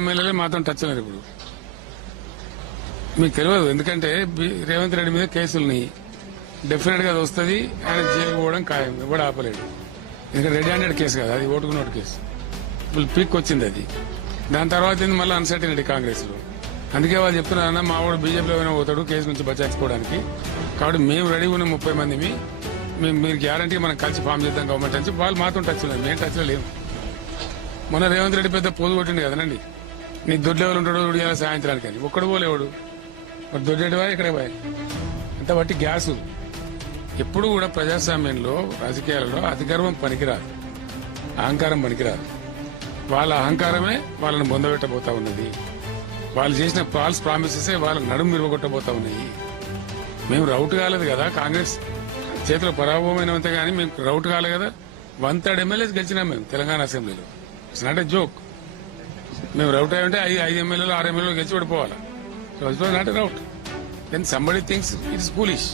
ఎమ్మెల్యేలే మాత్రం టచ్ లేరు ఇప్పుడు. మీకు తెలియదు ఎందుకంటే రేవంత్ రెడ్డి మీద కేసులున్నాయి డెఫినెట్గా అది వస్తుంది ఆయన జైలు పోవడం ఖాయం ఎవడు ఆపలేడు. ఎందుకంటే రెడ్ హ్యాండెడ్ కేసు కదా అది ఓటుకున్న కేసు. ఇప్పుడు పీక్ వచ్చింది అది. దాని తర్వాత ఏంది మళ్ళీ అన్సర్టనిటీ కాంగ్రెస్లో అందుకే వాళ్ళు చెప్తున్నారన్న మా వాడు బీజేపీలో అయినా పోతాడు కేసు నుంచి బచాయించుకోవడానికి కాబట్టి మేము రెడీ ఉన్న ముప్పై మంది మేము మీరు గ్యారంటీ మనం కలిసి ఫామ్ చేద్దాం గవర్నమెంట్ అని వాళ్ళు మాత్రం టచ్ లేదు మేము టచ్ లేము. మొన్న రేవంత్ రెడ్డి పెద్ద పోదు కొట్టింది కదనండి. నీ దొడ్డు ఎవరు ఉంటాడో సాయంత్రానికి అని. ఒక్కడు పోలేవాడు. మరి దొడ్డేటివా ఇక్కడే పోయి అంత బట్టి గ్యాసు. ఎప్పుడు కూడా ప్రజాస్వామ్యంలో రాజకీయాలలో అధిగర్వం పనికిరాదు. అహంకారం పనికిరాదు. వాళ్ళ అహంకారమే వాళ్ళని బొందబెట్టబోతా ఉన్నది. వాళ్ళు చేసిన ఫాల్స్ ప్రామిసెస్ వాళ్ళ నడుము మిరగొట్టబోతా ఉన్నాయి మేము రౌట్ కాలేదు కదా కాంగ్రెస్. చేతిలో పరాభవమైనంత కానీ మేము రౌట్ కాలేదు కదా. వన్ థర్డ్ ఎమ్మెల్యేస్ గెలిచినాం మేము తెలంగాణ అసెంబ్లీలో. ఇట్స్ నాట్ ఎ జోక్ మేము రౌట్ అయ్యంటే ఐదు ఐదు ఎమ్మెల్యేలు ఆరు ఎమ్మెల్యేలు గెలిచి పడిపోవాలి so it's not a rout then somebody things it's coolish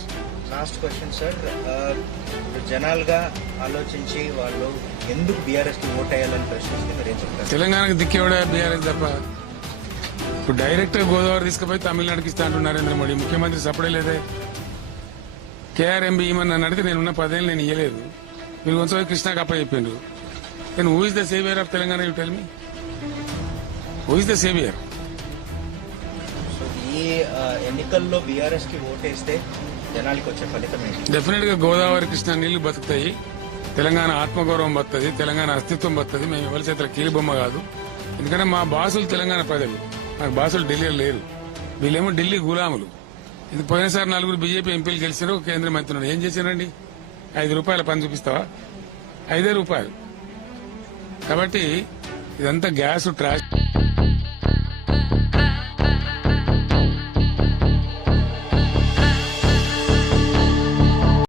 last question sir జనాలుగా ఆలోచించి వాళ్ళు ఎందుకు బీఆర్ఎస్కి ఓట్ అయ్యాలని ప్రశ్నిస్తే మీరు ఏం చెప్తారు? తెలంగాణకు దిక్కేవాడే బీఆర్ఎస్ తప్ప? ఇప్పుడు డైరెక్ట్గా గోదావరి తీసుకుపోయి తమిళనాడుకి ఇస్తా అంటున్నారు నరేంద్ర మోడీ. ముఖ్యమంత్రి సపడే లేదే. కేఆర్ఎంబి నన్ను అడిగితే నేనున్న పదేళ్ళు నేను ఇయ్యలేదు. మీరు కొంచెం కృష్ణాకి అప్ప చెప్పిండు నేను who is the saviour of Telangana you tell me who is the saviour ఈ ఎన్నికల్లో బీఆర్ఎస్కి ఓటేస్తే జనాలకి వచ్చే ఫలితం డెఫినెట్గా గోదావరి కృష్ణ నీళ్ళు బతుకుతాయి. తెలంగాణ ఆత్మగౌరవం బతుంది తెలంగాణ అస్తిత్వం బతుంది మేము ఎవరి చేతుల కీలుబొమ్మ కాదు. ఎందుకంటే మా బాసులు తెలంగాణ ప్రజలు. మాకు బాసులు ఢిల్లీలో లేరు. వీళ్ళేమో ఢిల్లీ గులాములు. ఇది పోయినసారి నలుగురు బీజేపీ ఎంపీలు గెలిచారు కేంద్ర మంత్రి. ఏం చేశారండి ఐదు రూపాయల పని చూపిస్తావా? ఐదే రూపాయలు. కాబట్టి ఇదంతా గ్యాస్ ట్రాష్.